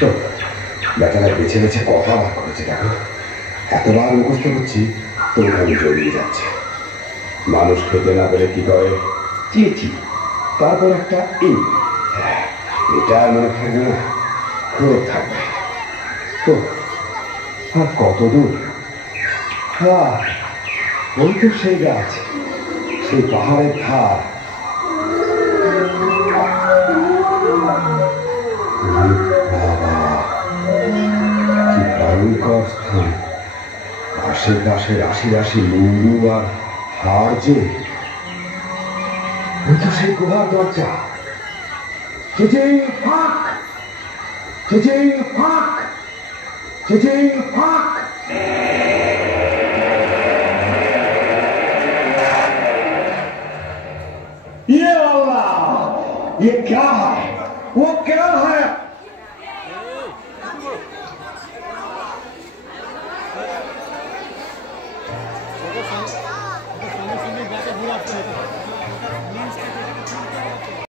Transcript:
তো বেচারা বেছে বেছে কথা বার করেছে, দেখো এতবার মুখস্থ করছি তবু আমি জড়িয়ে যাচ্ছে। মানুষ খেতে না পেরে কি করে, চেয়েছি, তারপর একটা এটা মনে থাকবে না, খুব থাকবে। তো আর কত দূর? ওই তো সেই গাছ, সেই পাহাড়ের ধার। কি ভয়ঙ্কর স্থান, আশেপাশে রাশি রাশি মুন্ডু আর হাড় যে। ওই তো সেই গুহার দরজা। ফাঁক, ফাঁক, ফাঁক। ये अल्लाह, ये क्या है? वो क्या है?